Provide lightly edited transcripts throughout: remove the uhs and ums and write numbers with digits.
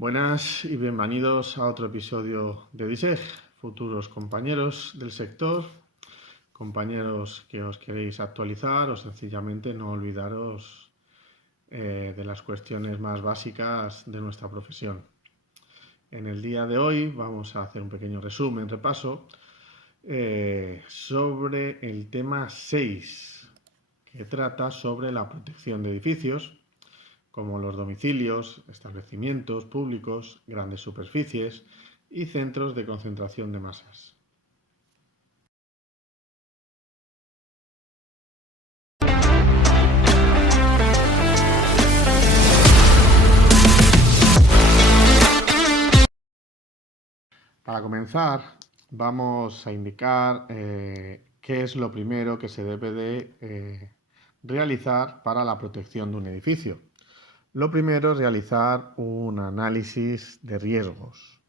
Buenas y bienvenidos a otro episodio de DISEG, futuros compañeros del sector, compañeros que os queréis actualizar o sencillamente no olvidaros de las cuestiones más básicas de nuestra profesión. En el día de hoy vamos a hacer un pequeño resumen, repaso, sobre el tema 6, que trata sobre la protección de edificios, como los domicilios, establecimientos públicos, grandes superficies y centros de concentración de masas. Para comenzar, vamos a indicar qué es lo primero que se debe de realizar para la protección de un edificio. Lo primero es realizar un análisis de riesgos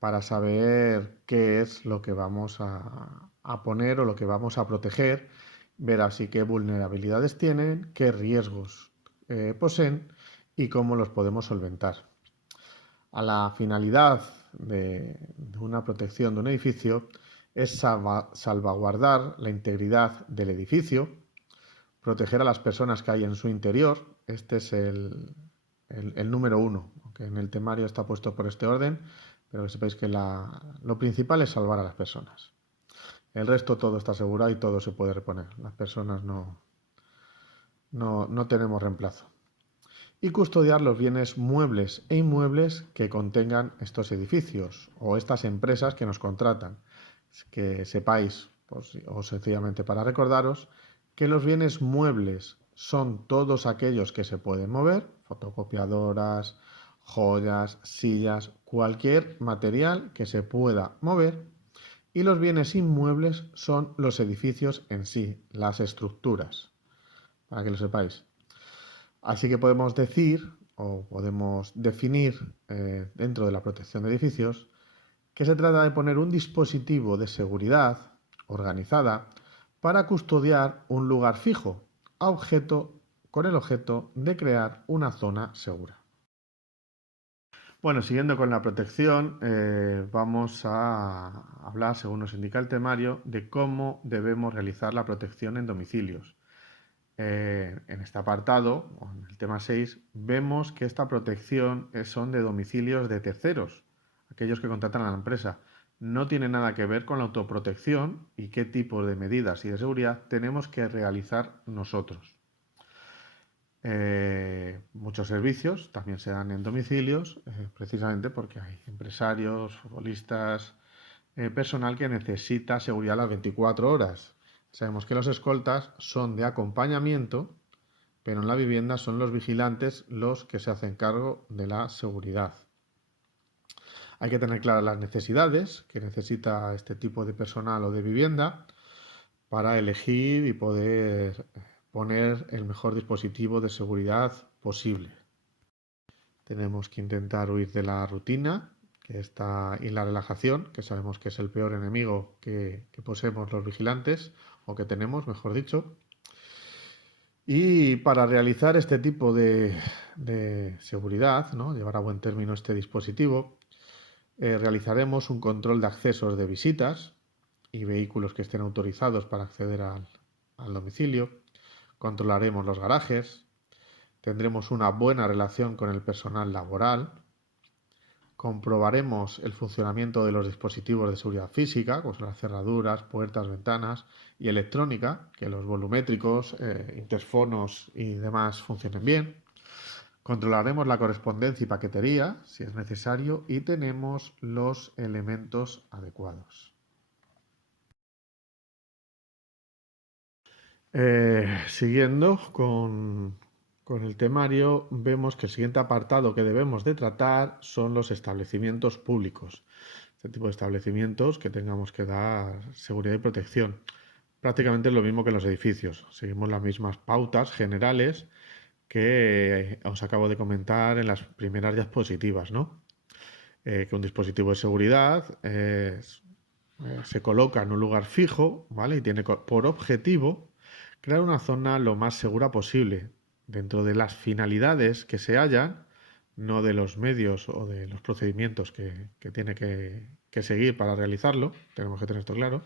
para saber qué es lo que vamos a poner o lo que vamos a proteger, ver así qué vulnerabilidades tienen, qué riesgos poseen y cómo los podemos solventar. A la finalidad de una protección de un edificio es salvaguardar la integridad del edificio, proteger a las personas que hay en su interior. Este es el número 1, aunque en el temario está puesto por este orden, pero que sepáis que lo principal es salvar a las personas. El resto todo está asegurado y todo se puede reponer. Las personas no tenemos reemplazo. Y custodiar los bienes muebles e inmuebles que contengan estos edificios o estas empresas que nos contratan. Que sepáis, pues, o sencillamente para recordaros, que los bienes muebles son todos aquellos que se pueden mover, fotocopiadoras, joyas, sillas, cualquier material que se pueda mover, y los bienes inmuebles son los edificios en sí, las estructuras, para que lo sepáis. Así que podemos decir o podemos definir dentro de la protección de edificios que se trata de poner un dispositivo de seguridad organizada para custodiar un lugar fijo con el objeto de crear una zona segura. Bueno, siguiendo con la protección, vamos a hablar, según nos indica el temario, de cómo debemos realizar la protección en domicilios. En este apartado, en el tema 6, vemos que esta protección son de domicilios de terceros, aquellos que contratan a la empresa. No tiene nada que ver con la autoprotección y qué tipo de medidas y de seguridad tenemos que realizar nosotros. Muchos servicios también se dan en domicilios, precisamente porque hay empresarios, futbolistas, personal que necesita seguridad las 24 horas. Sabemos que los escoltas son de acompañamiento, pero en la vivienda son los vigilantes los que se hacen cargo de la seguridad. Hay que tener claras las necesidades que necesita este tipo de personal o de vivienda para elegir y poder poner el mejor dispositivo de seguridad posible. Tenemos que intentar huir de la rutina y la relajación, que sabemos que es el peor enemigo que poseemos los vigilantes, o que tenemos, mejor dicho. Y para realizar este tipo de seguridad, ¿no?, llevar a buen término este dispositivo, realizaremos un control de accesos de visitas y vehículos que estén autorizados para acceder al domicilio. Controlaremos los garajes. Tendremos una buena relación con el personal laboral. Comprobaremos el funcionamiento de los dispositivos de seguridad física, como son las cerraduras, puertas, ventanas, y electrónica, que los volumétricos, interfonos y demás funcionen bien. Controlaremos la correspondencia y paquetería, si es necesario, y tenemos los elementos adecuados. Siguiendo con el temario, vemos que el siguiente apartado que debemos de tratar son los establecimientos públicos. Este tipo de establecimientos que tengamos que dar seguridad y protección. Prácticamente es lo mismo que en los edificios. Seguimos las mismas pautas generales que os acabo de comentar en las primeras diapositivas, ¿no? Que un dispositivo de seguridad se coloca en un lugar fijo, ¿vale? Y tiene por objetivo crear una zona lo más segura posible, dentro de las finalidades que se hallan, no de los medios o de los procedimientos que tiene que seguir para realizarlo, tenemos que tener esto claro.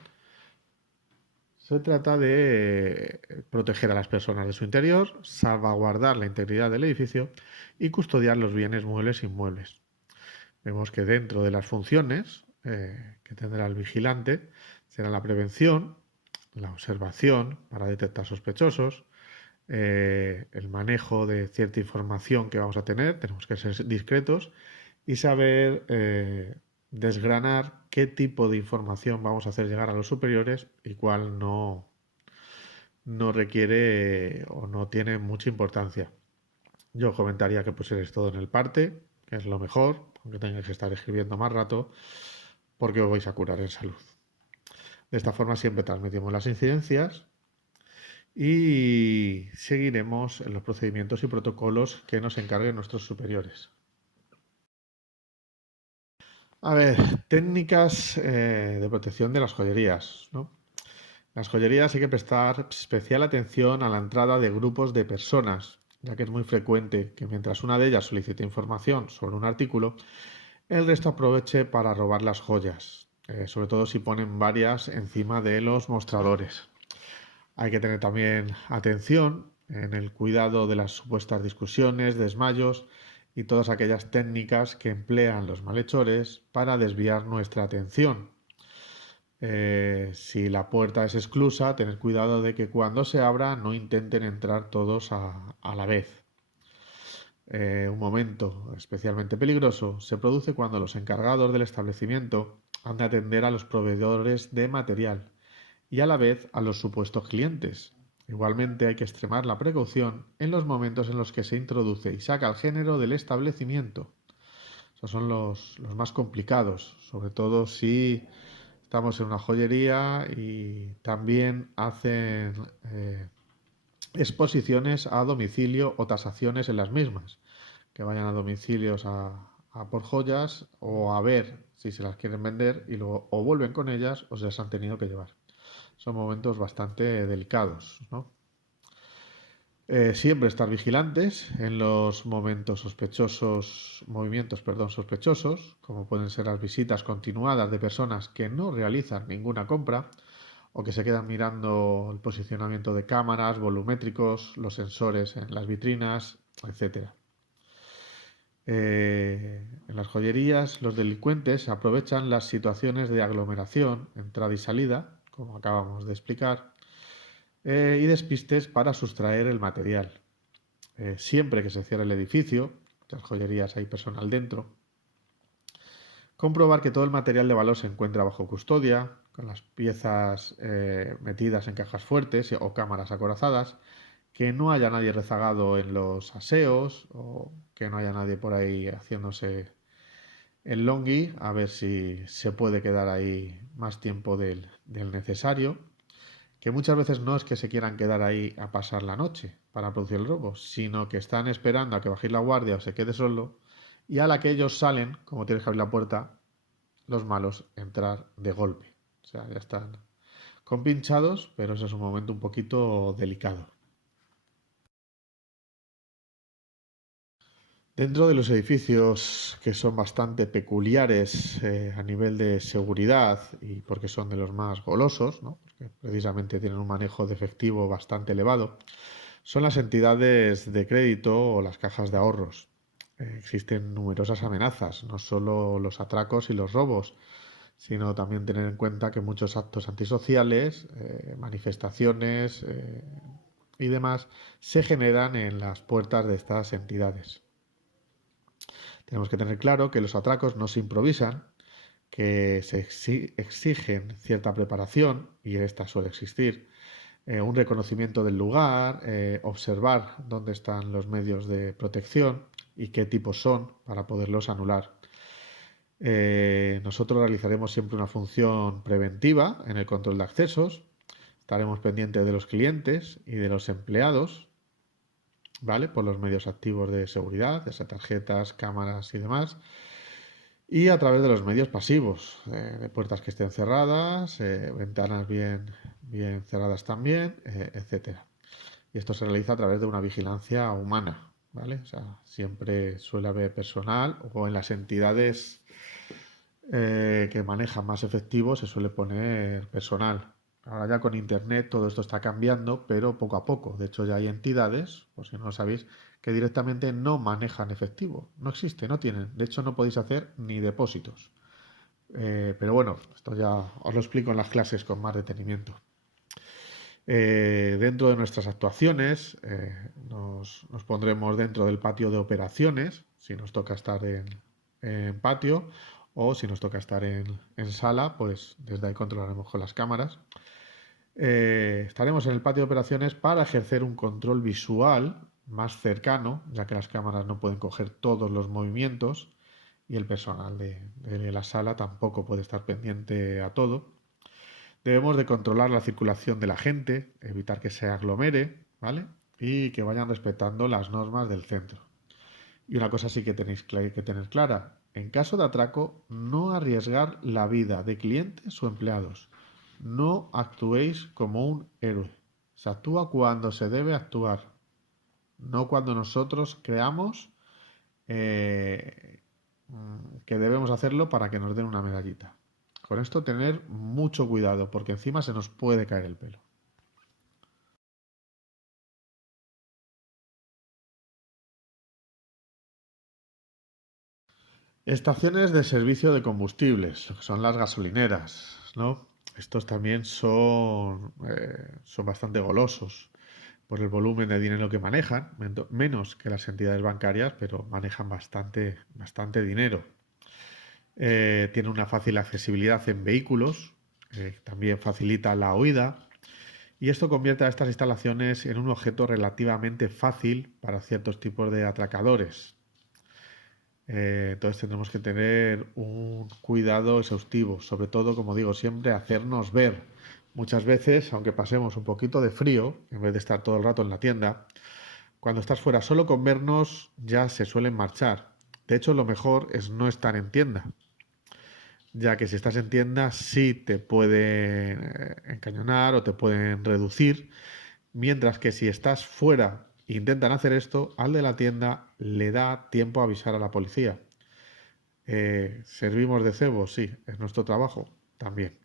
Se trata de proteger a las personas de su interior, salvaguardar la integridad del edificio y custodiar los bienes muebles e inmuebles. Vemos que dentro de las funciones que tendrá el vigilante será la prevención, la observación para detectar sospechosos, el manejo de cierta información que vamos a tener, tenemos que ser discretos y saber desgranar qué tipo de información vamos a hacer llegar a los superiores y cuál no requiere o no tiene mucha importancia. Yo comentaría que pusierais todo en el parte, que es lo mejor, aunque tengáis que estar escribiendo más rato, porque os vais a curar en salud. De esta forma siempre transmitimos las incidencias y seguiremos en los procedimientos y protocolos que nos encarguen nuestros superiores. A ver, técnicas de protección de las joyerías, ¿no? Las joyerías hay que prestar especial atención a la entrada de grupos de personas, ya que es muy frecuente que mientras una de ellas solicite información sobre un artículo, el resto aproveche para robar las joyas, sobre todo si ponen varias encima de los mostradores. Hay que tener también atención en el cuidado de las supuestas discusiones, desmayos y todas aquellas técnicas que emplean los malhechores para desviar nuestra atención. Si la puerta es exclusa, tener cuidado de que cuando se abra no intenten entrar todos a la vez. Un momento especialmente peligroso se produce cuando los encargados del establecimiento han de atender a los proveedores de material y a la vez a los supuestos clientes. Igualmente hay que extremar la precaución en los momentos en los que se introduce y saca el género del establecimiento. Esos son los más complicados, sobre todo si estamos en una joyería y también hacen exposiciones a domicilio o tasaciones en las mismas, que vayan a domicilios a por joyas o a ver si se las quieren vender y luego o vuelven con ellas o se las han tenido que llevar. Son momentos bastante delicados, ¿no? Siempre estar vigilantes en los movimientos sospechosos, como pueden ser las visitas continuadas de personas que no realizan ninguna compra o que se quedan mirando el posicionamiento de cámaras, volumétricos, los sensores en las vitrinas, etcétera. En las joyerías, los delincuentes aprovechan las situaciones de aglomeración, entrada y salida, como acabamos de explicar, y despistes para sustraer el material. Siempre que se cierre el edificio, las joyerías hay personal dentro, comprobar que todo el material de valor se encuentra bajo custodia, con las piezas metidas en cajas fuertes o cámaras acorazadas, que no haya nadie rezagado en los aseos o que no haya nadie por ahí haciéndose el longhi, a ver si se puede quedar ahí más tiempo del necesario, que muchas veces no es que se quieran quedar ahí a pasar la noche para producir el robo, sino que están esperando a que bajéis la guardia o se quede solo y a la que ellos salen, como tienes que abrir la puerta, los malos entrar de golpe. O sea, ya están compinchados, pero ese es un momento un poquito delicado. Dentro de los edificios que son bastante peculiares a nivel de seguridad y porque son de los más golosos, ¿no? Porque precisamente tienen un manejo de efectivo bastante elevado, son las entidades de crédito o las cajas de ahorros. Existen numerosas amenazas, no solo los atracos y los robos, sino también tener en cuenta que muchos actos antisociales, manifestaciones y demás se generan en las puertas de estas entidades. Tenemos que tener claro que los atracos no se improvisan, que se exigen cierta preparación, y esta suele existir, un reconocimiento del lugar, observar dónde están los medios de protección y qué tipos son para poderlos anular. Nosotros realizaremos siempre una función preventiva en el control de accesos, estaremos pendientes de los clientes y de los empleados, ¿vale? Por los medios activos de seguridad, ya sea tarjetas, cámaras y demás. Y a través de los medios pasivos, de puertas que estén cerradas, ventanas bien cerradas también, etcétera. Y esto se realiza a través de una vigilancia humana, ¿vale? O sea, siempre suele haber personal o en las entidades que manejan más efectivo se suele poner personal. Ahora ya con internet todo esto está cambiando, pero poco a poco. De hecho ya hay entidades, por si no lo sabéis, que directamente no manejan efectivo. No existe, no tienen. De hecho no podéis hacer ni depósitos. Pero bueno, esto ya os lo explico en las clases con más detenimiento. Dentro de nuestras actuaciones nos pondremos dentro del patio de operaciones, si nos toca estar en patio o si nos toca estar en sala, pues desde ahí controlaremos con las cámaras. Estaremos en el patio de operaciones para ejercer un control visual más cercano, ya que las cámaras no pueden coger todos los movimientos y el personal de la sala tampoco puede estar pendiente a todo. Debemos de controlar la circulación de la gente, evitar que se aglomere, ¿vale? Y que vayan respetando las normas del centro. Y una cosa sí que tenéis que tener clara. En caso de atraco, no arriesgar la vida de clientes o empleados. No actuéis como un héroe. Se actúa cuando se debe actuar, no cuando nosotros creamos eh, que debemos hacerlo para que nos den una medallita. Con esto tener mucho cuidado, porque encima se nos puede caer el pelo. Estaciones de servicio de combustibles, lo que son las gasolineras, ¿no? Estos también son bastante golosos por el volumen de dinero que manejan, menos que las entidades bancarias, pero manejan bastante dinero. Tiene una fácil accesibilidad en vehículos, también facilita la huida y esto convierte a estas instalaciones en un objeto relativamente fácil para ciertos tipos de atracadores. Entonces tendremos que tener un cuidado exhaustivo, sobre todo, como digo siempre, hacernos ver. Muchas veces, aunque pasemos un poquito de frío, en vez de estar todo el rato en la tienda, cuando estás fuera solo con vernos ya se suelen marchar. De hecho, lo mejor es no estar en tienda, ya que si estás en tienda sí te pueden encañonar o te pueden reducir, mientras que si estás fuera e intentan hacer esto, al de la tienda le da tiempo a avisar a la policía. ¿Servimos de cebo? Sí, es nuestro trabajo también.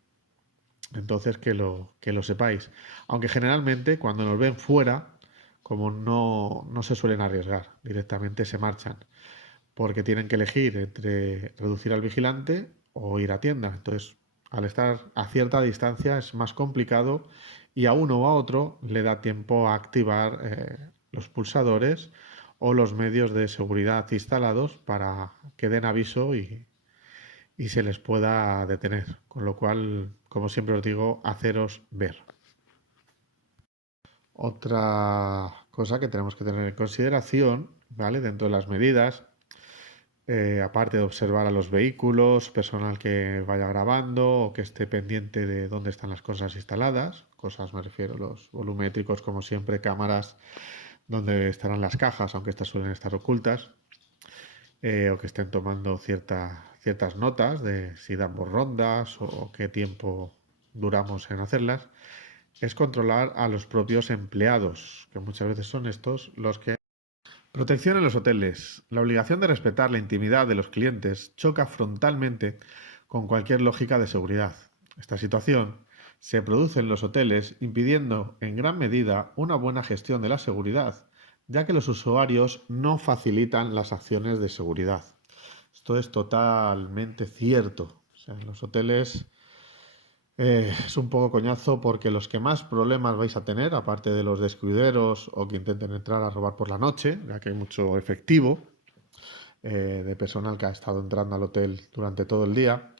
Entonces que lo sepáis. Aunque generalmente cuando nos ven fuera, como no se suelen arriesgar, directamente se marchan, porque tienen que elegir entre reducir al vigilante o ir a tienda. Entonces, al estar a cierta distancia es más complicado y a uno o a otro le da tiempo a activar los pulsadores o los medios de seguridad instalados para que den aviso y se les pueda detener. Con lo cual, como siempre os digo, haceros ver. Otra cosa que tenemos que tener en consideración, ¿vale? Dentro de las medidas, aparte de observar a los vehículos, personal que vaya grabando o que esté pendiente de dónde están las cosas instaladas, cosas me refiero, los volumétricos, como siempre, cámaras donde estarán las cajas, aunque estas suelen estar ocultas, o que estén tomando ciertas notas de si damos rondas o qué tiempo duramos en hacerlas, es controlar a los propios empleados, que muchas veces son estos los que... Protección en los hoteles. La obligación de respetar la intimidad de los clientes choca frontalmente con cualquier lógica de seguridad. Esta situación se produce en los hoteles impidiendo en gran medida una buena gestión de la seguridad, ya que los usuarios no facilitan las acciones de seguridad. Esto es totalmente cierto. O sea, en los hoteles es un poco coñazo porque los que más problemas vais a tener, aparte de los descuideros o que intenten entrar a robar por la noche, ya que hay mucho efectivo de personal que ha estado entrando al hotel durante todo el día,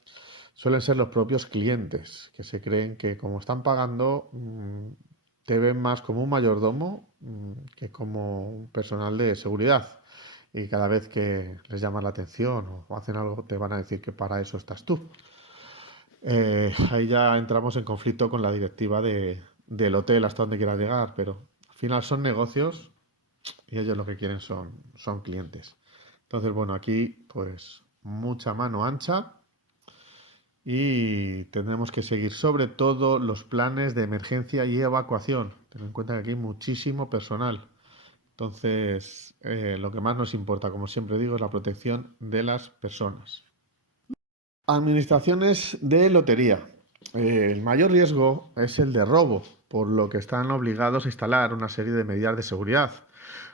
suelen ser los propios clientes, que se creen que como están pagando, te ven más como un mayordomo que como un personal de seguridad. Y cada vez que les llaman la atención o hacen algo, te van a decir que para eso estás tú. Ahí ya entramos en conflicto con la directiva del hotel hasta donde quiera llegar, pero al final son negocios y ellos lo que quieren son clientes. Entonces, bueno, aquí pues mucha mano ancha y tendremos que seguir sobre todo los planes de emergencia y evacuación. Ten en cuenta que aquí hay muchísimo personal Entonces, lo que más nos importa, como siempre digo, es la protección de las personas. Administraciones de lotería. El mayor riesgo es el de robo, por lo que están obligados a instalar una serie de medidas de seguridad,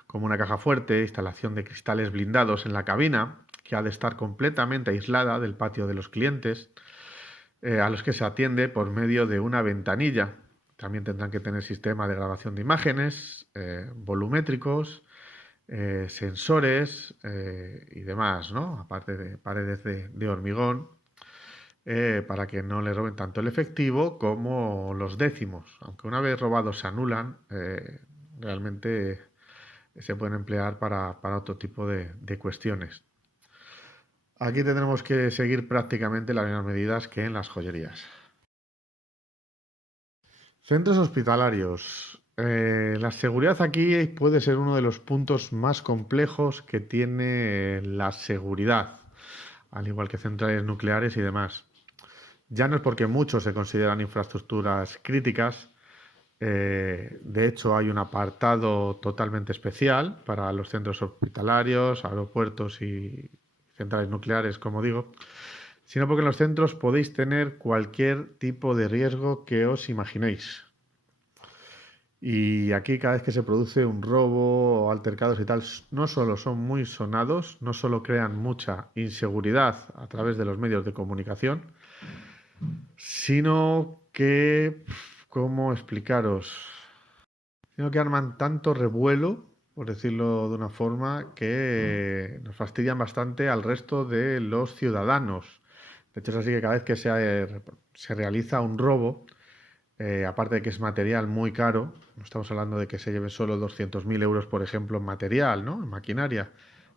como una caja fuerte, instalación de cristales blindados en la cabina, que ha de estar completamente aislada del patio de los clientes, a los que se atiende por medio de una ventanilla. También tendrán que tener sistema de grabación de imágenes, volumétricos, sensores y demás, ¿no? Aparte de paredes de hormigón, para que no le roben tanto el efectivo como los décimos. Aunque una vez robados se anulan, realmente se pueden emplear para otro tipo de cuestiones. Aquí tendremos que seguir prácticamente las mismas medidas que en las joyerías. Centros hospitalarios. La seguridad aquí puede ser uno de los puntos más complejos que tiene la seguridad, al igual que centrales nucleares y demás. Ya no es porque muchos se consideran infraestructuras críticas. De hecho, hay un apartado totalmente especial para los centros hospitalarios, aeropuertos y centrales nucleares, como digo, sino porque en los centros podéis tener cualquier tipo de riesgo que os imaginéis. Y aquí cada vez que se produce un robo o altercados y tal, no solo son muy sonados, no solo crean mucha inseguridad a través de los medios de comunicación, sino que, ¿cómo explicaros? Sino que arman tanto revuelo, por decirlo de una forma, que nos fastidian bastante al resto de los ciudadanos. De hecho, es así que cada vez que se realiza un robo, aparte de que es material muy caro, no estamos hablando de que se lleve solo 200.000 euros, por ejemplo, en material, ¿no? En maquinaria,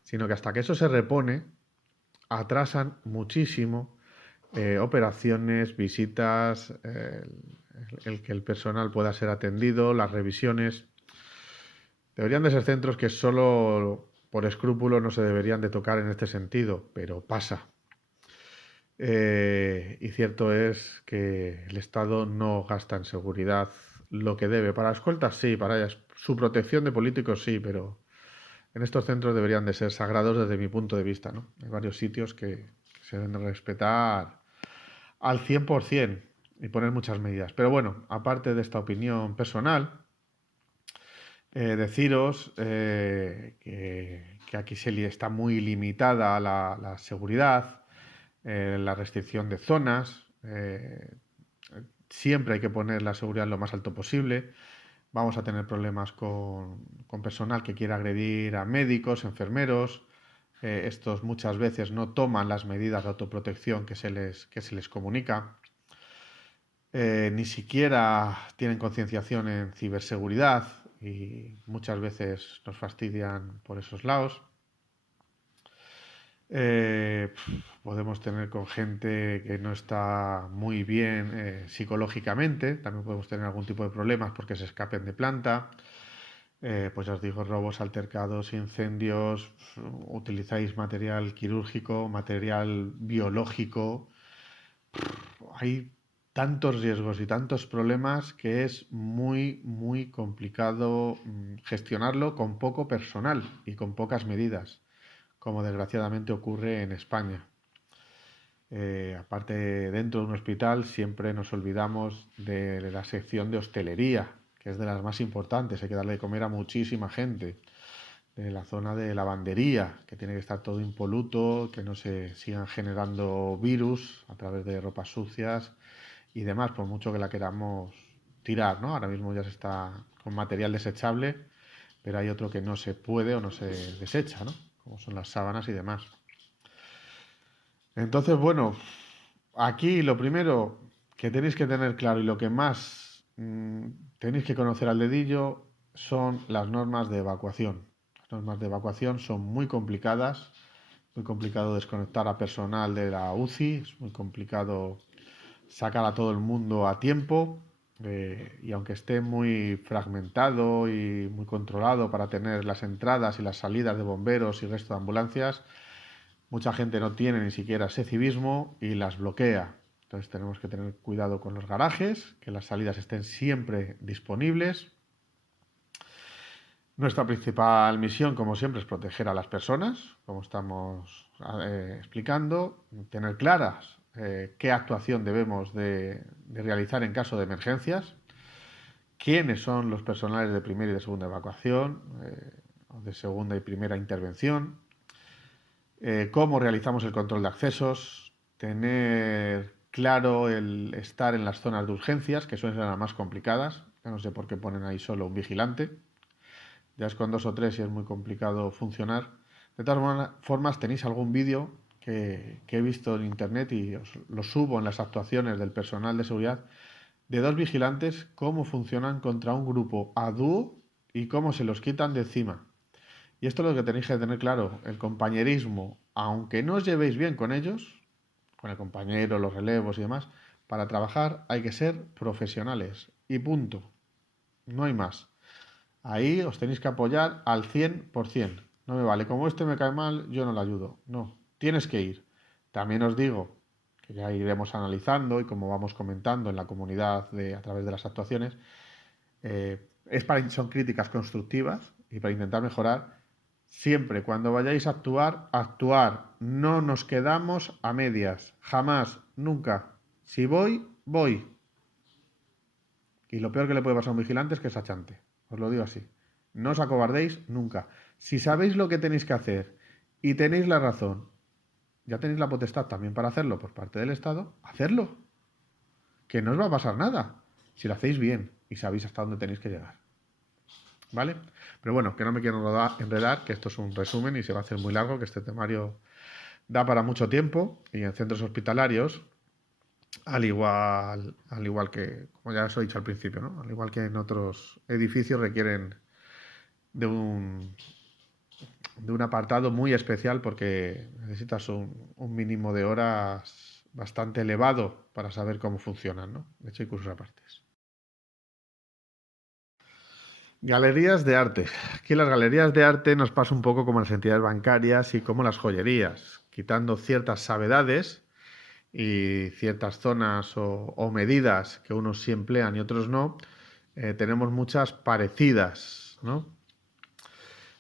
sino que hasta que eso se repone, atrasan muchísimo operaciones, visitas, el que el personal pueda ser atendido, las revisiones. Deberían de ser centros que solo por escrúpulo no se deberían de tocar en este sentido, pero pasa. Y cierto es que el Estado no gasta en seguridad lo que debe. Para escoltas sí, para ellas. Su protección de políticos sí, pero en estos centros deberían de ser sagrados desde mi punto de vista, ¿no? Hay varios sitios que se deben de respetar al 100% y poner muchas medidas. Pero bueno, aparte de esta opinión personal, deciros que aquí está muy limitada la seguridad, la restricción de zonas. Siempre hay que poner la seguridad lo más alto posible. Vamos a tener problemas con personal que quiera agredir a médicos, enfermeros. Estos muchas veces no toman las medidas de autoprotección que se les comunica. Ni siquiera tienen concienciación en ciberseguridad y muchas veces nos fastidian por esos lados. Eh, Podemos tener con gente que no está muy bien psicológicamente, también podemos tener algún tipo de problemas porque se escapen de planta. Pues ya os digo, robos, altercados, incendios, utilizáis material quirúrgico, material biológico. Hay tantos riesgos y tantos problemas que es muy, muy complicado gestionarlo con poco personal y con pocas medidas, como desgraciadamente ocurre en España. Aparte, dentro de un hospital siempre nos olvidamos de la sección de hostelería, que es de las más importantes. Hay que darle de comer a muchísima gente. De la zona de lavandería, que tiene que estar todo impoluto, que no se sigan generando virus a través de ropas sucias y demás, por mucho que la queramos tirar, ¿no? Ahora mismo ya se está con material desechable, pero hay otro que no se puede o no se desecha, ¿no? Como son las sábanas y demás. Entonces, bueno, aquí lo primero que tenéis que tener claro y lo que más tenéis que conocer al dedillo son las normas de evacuación. Las normas de evacuación son muy complicadas, muy complicado desconectar a personal de la UCI, es muy complicado sacar a todo el mundo a tiempo y aunque esté muy fragmentado y muy controlado para tener las entradas y las salidas de bomberos y resto de ambulancias, mucha gente no tiene ni siquiera ese civismo y las bloquea. Entonces tenemos que tener cuidado con los garajes, que las salidas estén siempre disponibles. Nuestra principal misión, como siempre, es proteger a las personas, como estamos explicando, tener claras qué actuación debemos de realizar en caso de emergencias, quiénes son los personales de primera y de segunda evacuación, o de segunda y primera intervención, cómo realizamos el control de accesos, tener claro el estar en las zonas de urgencias, que suelen ser las más complicadas. Yo no sé por qué ponen ahí solo un vigilante. Ya es con dos o tres y es muy complicado funcionar. De todas formas, tenéis algún vídeo que he visto en internet y os lo subo en las actuaciones del personal de seguridad de dos vigilantes, cómo funcionan contra un grupo a dúo y cómo se los quitan de encima. Y esto es lo que tenéis que tener claro, el compañerismo, aunque no os llevéis bien con ellos, con el compañero, los relevos y demás, para trabajar hay que ser profesionales y punto, no hay más. Ahí os tenéis que apoyar al 100%. No me vale, como este me cae mal, yo no le ayudo. No, tienes que ir. También os digo que ya iremos analizando y como vamos comentando en la comunidad a través de las actuaciones, son críticas constructivas y para intentar mejorar. Siempre cuando vayáis a actuar, actuar. No nos quedamos a medias. Jamás, nunca. Si voy, voy. Y lo peor que le puede pasar a un vigilante es que se achante. Os lo digo así. No os acobardéis nunca. Si sabéis lo que tenéis que hacer y tenéis la razón, ya tenéis la potestad también para hacerlo por parte del Estado, hacerlo. Que no os va a pasar nada. Si lo hacéis bien y sabéis hasta dónde tenéis que llegar. ¿Vale? Pero bueno, que no me quiero enredar, que esto es un resumen y se va a hacer muy largo, que este temario da para mucho tiempo y en centros hospitalarios, al igual que, como ya os he dicho al principio, ¿no? Al igual que en otros edificios requieren de de un apartado muy especial porque necesitas un mínimo de horas bastante elevado para saber cómo funcionan, ¿no? De hecho, hay cursos apartes. Galerías de arte. Aquí las galerías de arte nos pasa un poco como las entidades bancarias y como las joyerías, quitando ciertas savedades y ciertas zonas o medidas que unos sí emplean y otros no, tenemos muchas parecidas, ¿no?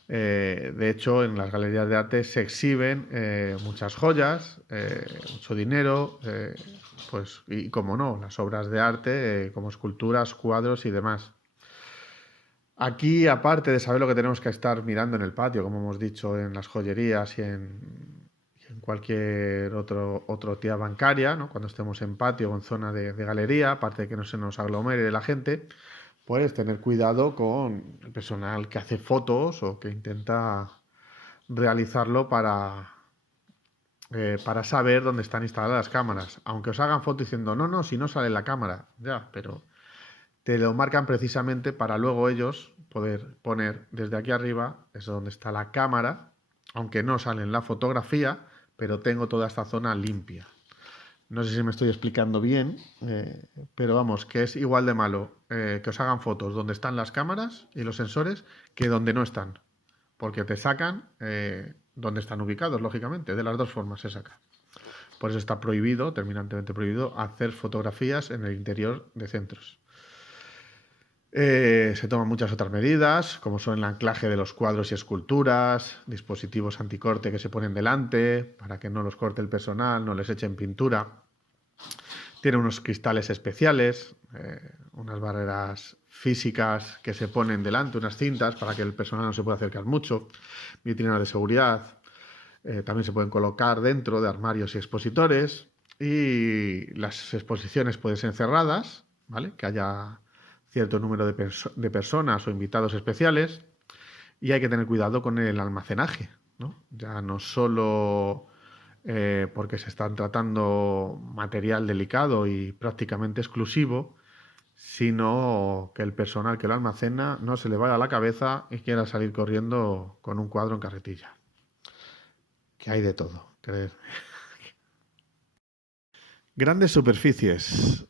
De hecho, en las galerías de arte se exhiben muchas joyas, mucho dinero, pues, y como no, las obras de arte, como esculturas, cuadros y demás. Aquí, aparte de saber lo que tenemos que estar mirando en el patio, como hemos dicho en las joyerías y en cualquier otro actividad bancaria, ¿no? Cuando estemos en patio o en zona de galería, aparte de que no se nos aglomere la gente, pues tener cuidado con el personal que hace fotos o que intenta realizarlo para saber dónde están instaladas las cámaras. Aunque os hagan foto diciendo, no, no, si no sale la cámara, ya, pero te lo marcan precisamente para luego ellos poder poner desde aquí arriba, es donde está la cámara, aunque no sale en la fotografía, pero tengo toda esta zona limpia. No sé si me estoy explicando bien, pero vamos, que es igual de malo que os hagan fotos donde están las cámaras y los sensores que donde no están, porque te sacan donde están ubicados, lógicamente, de las dos formas se saca. Por eso está prohibido, terminantemente prohibido, hacer fotografías en el interior de centros. Se toman muchas otras medidas, como son el anclaje de los cuadros y esculturas, dispositivos anticorte que se ponen delante para que no los corte el personal, no les echen pintura. Tiene unos cristales especiales, unas barreras físicas que se ponen delante, unas cintas para que el personal no se pueda acercar mucho, vitrinas de seguridad. También se pueden colocar dentro de armarios y expositores. Y las exposiciones pueden ser cerradas, ¿vale? Que haya cierto número de personas o invitados especiales y hay que tener cuidado con el almacenaje, ¿no? Ya no solo porque se están tratando material delicado y prácticamente exclusivo, sino que el personal que lo almacena no se le vaya a la cabeza y quiera salir corriendo con un cuadro en carretilla. Que hay de todo, creer. Grandes superficies.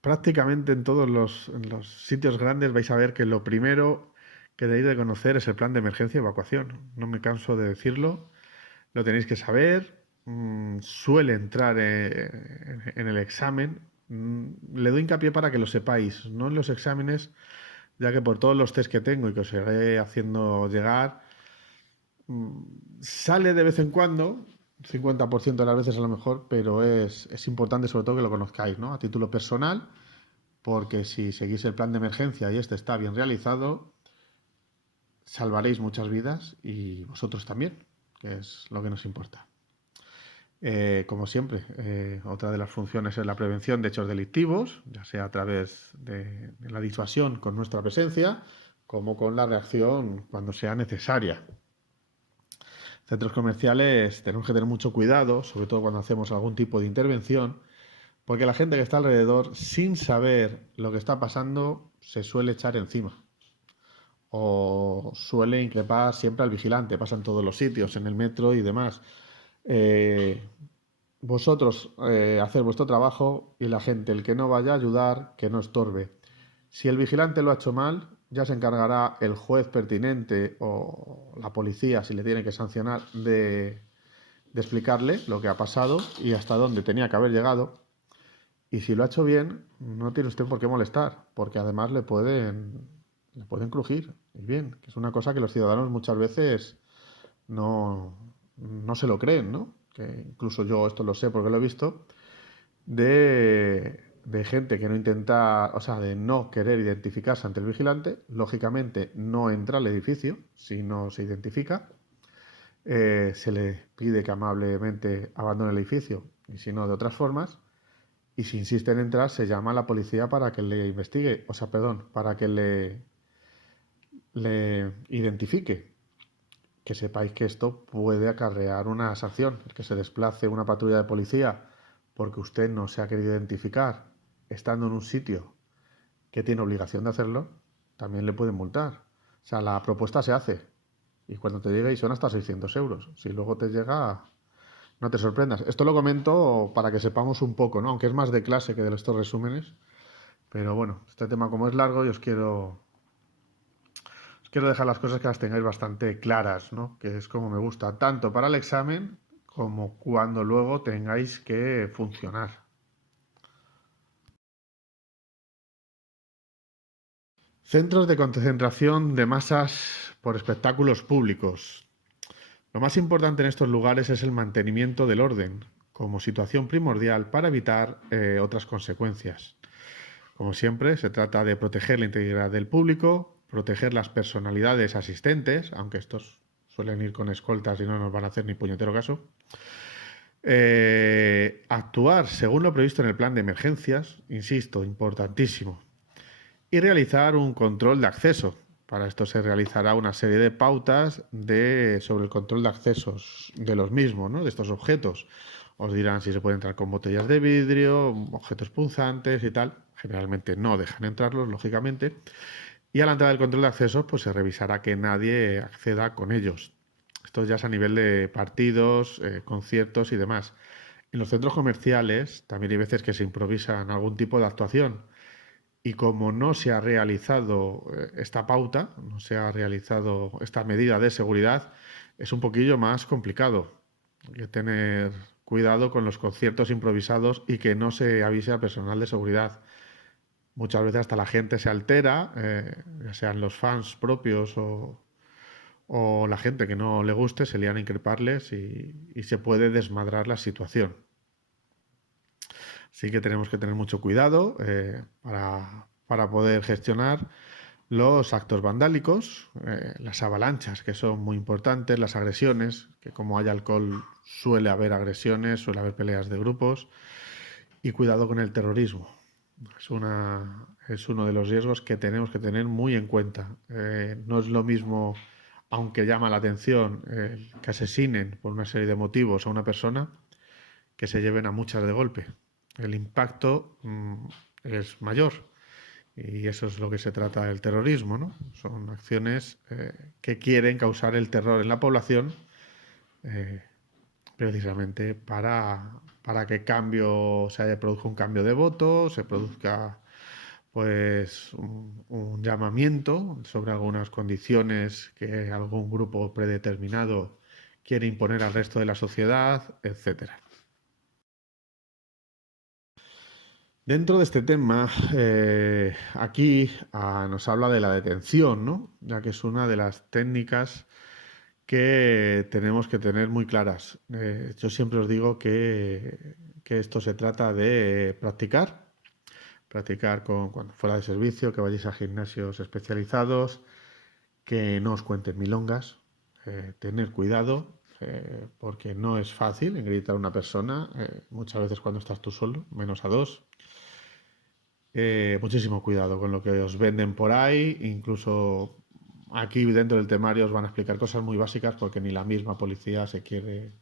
Prácticamente en los sitios grandes vais a ver que lo primero que debéis de conocer es el plan de emergencia y evacuación. No me canso de decirlo, lo tenéis que saber. Suele entrar en el examen. Le doy hincapié para que lo sepáis. No en los exámenes ya que por todos los test que tengo y que os iré haciendo llegar, sale de vez en cuando, 50% de las veces a lo mejor, pero es importante sobre todo que lo conozcáis, ¿no? A título personal, porque si seguís el plan de emergencia y este está bien realizado, salvaréis muchas vidas y vosotros también, que es lo que nos importa. Como siempre, otra de las funciones es la prevención de hechos delictivos, ya sea a través de la disuasión con nuestra presencia, como con la reacción cuando sea necesaria. Centros comerciales tenemos que tener mucho cuidado, sobre todo cuando hacemos algún tipo de intervención, porque la gente que está alrededor, sin saber lo que está pasando, se suele echar encima. O suele increpar siempre al vigilante, pasa en todos los sitios, en el metro y demás. Eh, Vosotros hacer vuestro trabajo y la gente, el que no vaya a ayudar, que no estorbe. Si el vigilante lo ha hecho mal, ya se encargará el juez pertinente o la policía, si le tiene que sancionar, de explicarle lo que ha pasado y hasta dónde tenía que haber llegado. Y si lo ha hecho bien, no tiene usted por qué molestar, porque además le pueden crujir. Y bien, que es una cosa que los ciudadanos muchas veces no se lo creen, ¿no? Que incluso yo esto lo sé porque lo he visto, de gente que no intenta, o sea, de no querer identificarse ante el vigilante, lógicamente no entra al edificio si no se identifica, se le pide que amablemente abandone el edificio y si no de otras formas, y si insiste en entrar se llama a la policía para que le investigue, o sea, perdón, para que le identifique. Que sepáis que esto puede acarrear una sanción. El que se desplace una patrulla de policía porque usted no se ha querido identificar estando en un sitio que tiene obligación de hacerlo, también le pueden multar. O sea, la propuesta se hace y cuando te llegue y son hasta 600 euros. Si luego te llega, no te sorprendas. Esto lo comento para que sepamos un poco, ¿no? Aunque es más de clase que de estos resúmenes. Pero bueno, este tema como es largo, yo os quiero dejar las cosas que las tengáis bastante claras, ¿no? Que es como me gusta, tanto para el examen como cuando luego tengáis que funcionar. Centros de concentración de masas por espectáculos públicos. Lo más importante en estos lugares es el mantenimiento del orden, como situación primordial para evitar otras consecuencias. Como siempre, se trata de proteger la integridad del público, proteger las personalidades asistentes, aunque estos suelen ir con escoltas y no nos van a hacer ni puñetero caso. Actuar según lo previsto en el plan de emergencias, insisto, importantísimo. Y realizar un control de acceso. Para esto se realizará una serie de pautas sobre el control de accesos de los mismos, ¿no? De estos objetos. Os dirán si se puede entrar con botellas de vidrio, objetos punzantes y tal. Generalmente no dejan entrarlos, lógicamente. Y a la entrada del control de accesos, pues se revisará que nadie acceda con ellos. Esto ya es a nivel de partidos, conciertos y demás. En los centros comerciales también hay veces que se improvisan algún tipo de actuación. Y como no se ha realizado esta pauta, no se ha realizado esta medida de seguridad, es un poquillo más complicado. Hay que tener cuidado con los conciertos improvisados y que no se avise al personal de seguridad. Muchas veces hasta la gente se altera, ya sean los fans propios o la gente que no le guste, se lían a increparles y se puede desmadrar la situación. Sí que tenemos que tener mucho cuidado para poder gestionar los actos vandálicos, las avalanchas, que son muy importantes, las agresiones, que como hay alcohol suele haber agresiones, suele haber peleas de grupos, y cuidado con el terrorismo. Es uno de los riesgos que tenemos que tener muy en cuenta. No es lo mismo, aunque llama la atención, que asesinen por una serie de motivos a una persona, que se lleven a muchas de golpe. El impacto es mayor y eso es lo que se trata del terrorismo, ¿no? Son acciones que quieren causar el terror en la población eh, precisamente para que se produzca un cambio de voto, se produzca pues un llamamiento sobre algunas condiciones que algún grupo predeterminado quiere imponer al resto de la sociedad, etcétera. Dentro de este tema, aquí nos habla de la detención, ¿no? Ya que es una de las técnicas que tenemos que tener muy claras. Yo siempre os digo que esto se trata de practicar cuando fuera de servicio, que vayáis a gimnasios especializados, que no os cuenten milongas, tener cuidado, porque no es fácil gritar a una persona, muchas veces cuando estás tú solo, menos a dos. Muchísimo cuidado con lo que os venden por ahí, incluso aquí dentro del temario os van a explicar cosas muy básicas porque ni la misma policía se quiere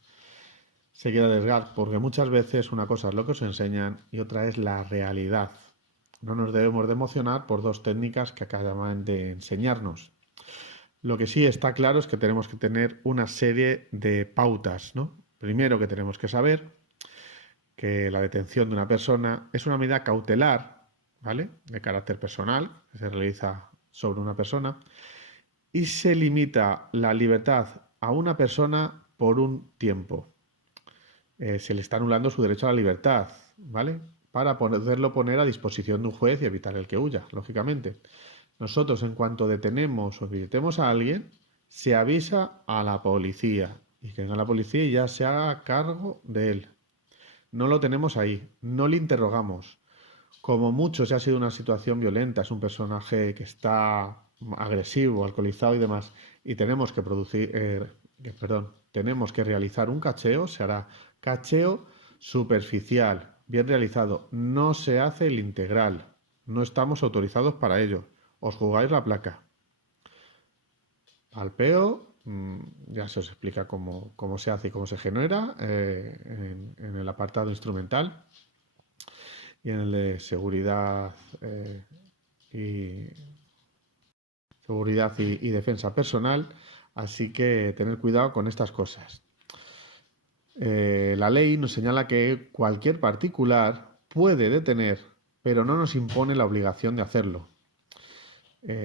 arriesgar, porque muchas veces una cosa es lo que os enseñan y otra es la realidad. No nos debemos de emocionar por dos técnicas que acaban de enseñarnos. Lo que sí está claro es que tenemos que tener una serie de pautas, ¿no? Primero que tenemos que saber que la detención de una persona es una medida cautelar, ¿vale? De carácter personal, que se realiza sobre una persona, y se limita la libertad a una persona por un tiempo. Se le está anulando su derecho a la libertad, ¿vale? Para poderlo poner a disposición de un juez y evitar el que huya, lógicamente. Nosotros, en cuanto detenemos o visitemos a alguien, se avisa a la policía y que venga la policía y ya se haga cargo de él. No lo tenemos ahí, no le interrogamos. Como mucho, si ha sido una situación violenta, es un personaje que está agresivo, alcoholizado y demás, y tenemos que tenemos que realizar un cacheo, se hará cacheo superficial, bien realizado. No se hace el integral. No estamos autorizados para ello. Os jugáis la placa. Palpeo, ya se os explica cómo se hace y cómo se genera en el apartado instrumental y en el de y, seguridad y defensa personal. Así que tener cuidado con estas cosas. La ley nos señala que cualquier particular puede detener, pero no nos impone la obligación de hacerlo.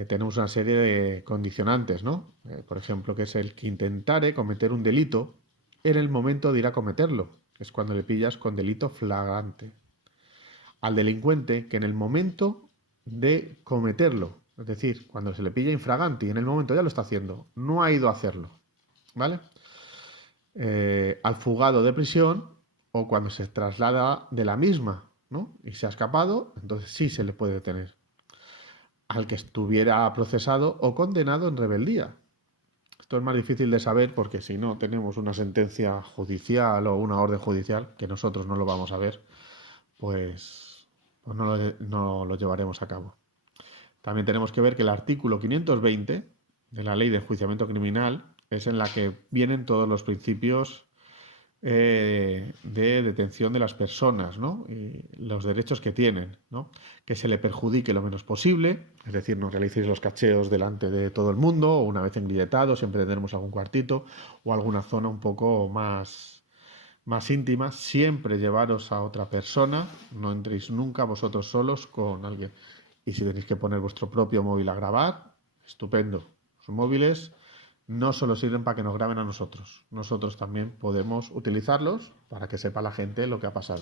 Tenemos una serie de condicionantes, ¿no? Por ejemplo, que es el que intentare cometer un delito en el momento de ir a cometerlo, que es cuando le pillas con delito flagrante. Al delincuente que en el momento de cometerlo, es decir, cuando se le pilla infraganti, en el momento ya lo está haciendo, no ha ido a hacerlo, ¿vale? Al fugado de prisión o cuando se traslada de la misma, ¿no? Y se ha escapado, entonces sí se le puede detener. Al que estuviera procesado o condenado en rebeldía. Esto es más difícil de saber porque si no tenemos una sentencia judicial o una orden judicial, que nosotros no lo vamos a ver, pues no lo llevaremos a cabo. También tenemos que ver que el artículo 520 de la Ley de Enjuiciamiento Criminal es en la que vienen todos los principios de detención de las personas, ¿no? Y los derechos que tienen, ¿no? Que se le perjudique lo menos posible, es decir, no realicéis los cacheos delante de todo el mundo o una vez engrilletado, siempre tendremos algún cuartito o alguna zona un poco más íntima, siempre llevaros a otra persona, no entréis nunca vosotros solos con alguien. Y si tenéis que poner vuestro propio móvil a grabar, estupendo. Los móviles no solo sirven para que nos graben a nosotros, nosotros también podemos utilizarlos para que sepa la gente lo que ha pasado.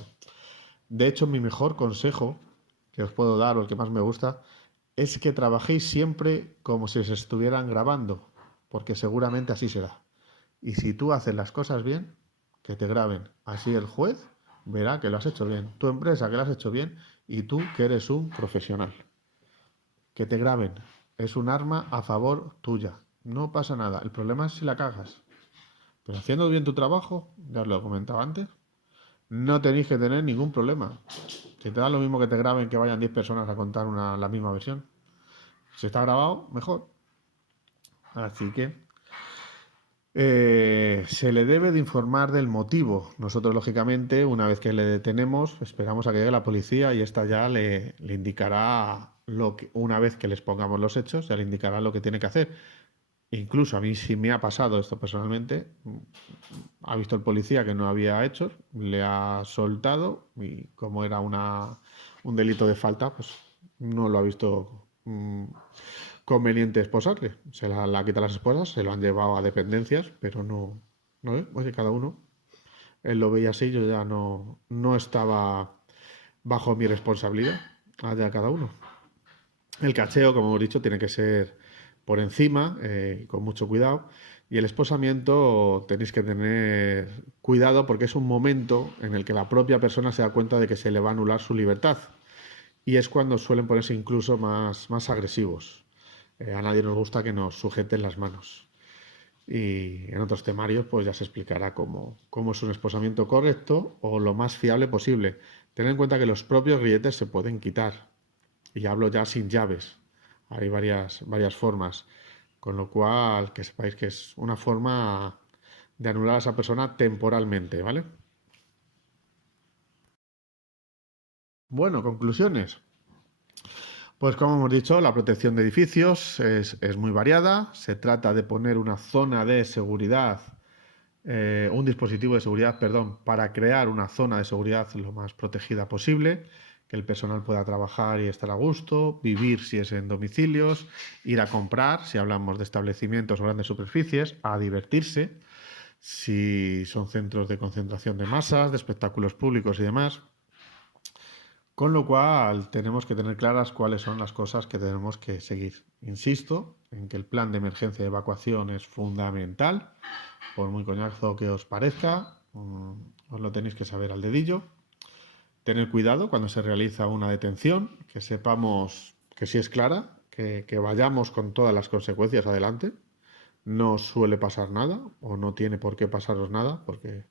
De hecho, mi mejor consejo que os puedo dar, o el que más me gusta, es que trabajéis siempre como si os estuvieran grabando, porque seguramente así será. Y si tú haces las cosas bien, que te graben. Así el juez verá que lo has hecho bien, tu empresa que lo has hecho bien y tú que eres un profesional. Que te graben. Es un arma a favor tuya. No pasa nada. El problema es si la cagas. Pero haciendo bien tu trabajo, ya os lo he comentado antes, no tenéis que tener ningún problema. Si te da lo mismo que te graben que vayan 10 personas a contar la misma versión. Si está grabado, mejor. Así que se le debe de informar del motivo. Nosotros, lógicamente, una vez que le detenemos, esperamos a que llegue la policía y esta ya le indicará una vez que les pongamos los hechos, ya le indicará lo que tiene que hacer. Incluso a mí sí me ha pasado esto personalmente. Ha visto el policía que no había hecho, le ha soltado y como era un delito de falta, pues no lo ha visto conveniente esposarle. Se la quita las esposas, se lo han llevado a dependencias, pero no, oye, cada uno. Él lo veía así, yo ya no estaba bajo mi responsabilidad, allá cada uno. El cacheo, como hemos dicho, tiene que ser por encima, con mucho cuidado. Y el esposamiento tenéis que tener cuidado porque es un momento en el que la propia persona se da cuenta de que se le va a anular su libertad. Y es cuando suelen ponerse incluso más agresivos. A nadie nos gusta que nos sujeten las manos. Y en otros temarios pues ya se explicará cómo es un esposamiento correcto o lo más fiable posible. Tened en cuenta que los propios grilletes se pueden quitar. Y hablo ya sin llaves. Hay varias formas. Con lo cual, que sepáis que es una forma de anular a esa persona temporalmente, ¿vale? Bueno, conclusiones. Pues como hemos dicho, la protección de edificios es muy variada. Se trata de poner una zona de seguridad, un dispositivo de seguridad, perdón, para crear una zona de seguridad lo más protegida posible, que el personal pueda trabajar y estar a gusto, vivir si es en domicilios, ir a comprar, si hablamos de establecimientos o grandes superficies, a divertirse, si son centros de concentración de masas, de espectáculos públicos y demás. Con lo cual tenemos que tener claras cuáles son las cosas que tenemos que seguir. Insisto en que el plan de emergencia de evacuación es fundamental, por muy coñazo que os parezca, os lo tenéis que saber al dedillo. Tener cuidado cuando se realiza una detención, que sepamos que sí es clara, que vayamos con todas las consecuencias adelante. No suele pasar nada o no tiene por qué pasaros nada, porque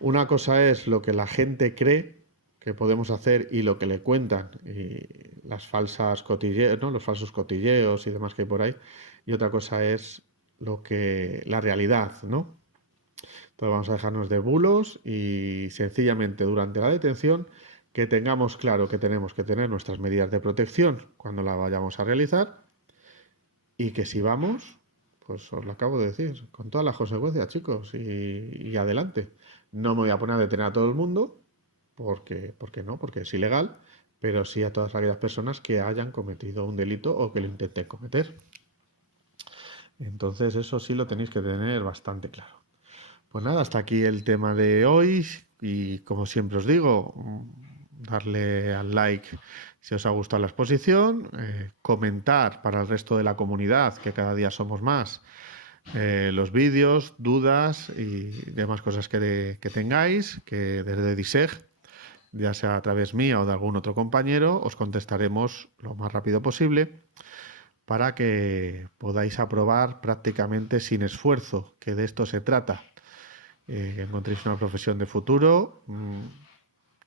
una cosa es lo que la gente cree que podemos hacer y lo que le cuentan y las falsas cotilleos, ¿no? Los falsos cotilleos y demás que hay por ahí. Y otra cosa es la realidad, ¿no? Entonces vamos a dejarnos de bulos y sencillamente durante la detención que tengamos claro que tenemos que tener nuestras medidas de protección cuando la vayamos a realizar y que si vamos, pues os lo acabo de decir, con todas las consecuencias, chicos, y adelante. No me voy a poner a detener a todo el mundo, porque no, porque es ilegal, pero sí a todas aquellas personas que hayan cometido un delito o que lo intenten cometer. Entonces eso sí lo tenéis que tener bastante claro. Pues nada, hasta aquí el tema de hoy y como siempre os digo, darle al like si os ha gustado la exposición, comentar para el resto de la comunidad, que cada día somos más, los vídeos, dudas y demás cosas que tengáis, que desde DISEG, ya sea a través mía o de algún otro compañero, os contestaremos lo más rápido posible para que podáis aprobar prácticamente sin esfuerzo, que de esto se trata. Que encontréis una profesión de futuro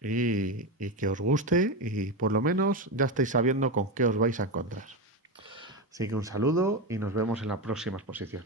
y que os guste y por lo menos ya estáis sabiendo con qué os vais a encontrar. Así que un saludo y nos vemos en la próxima exposición.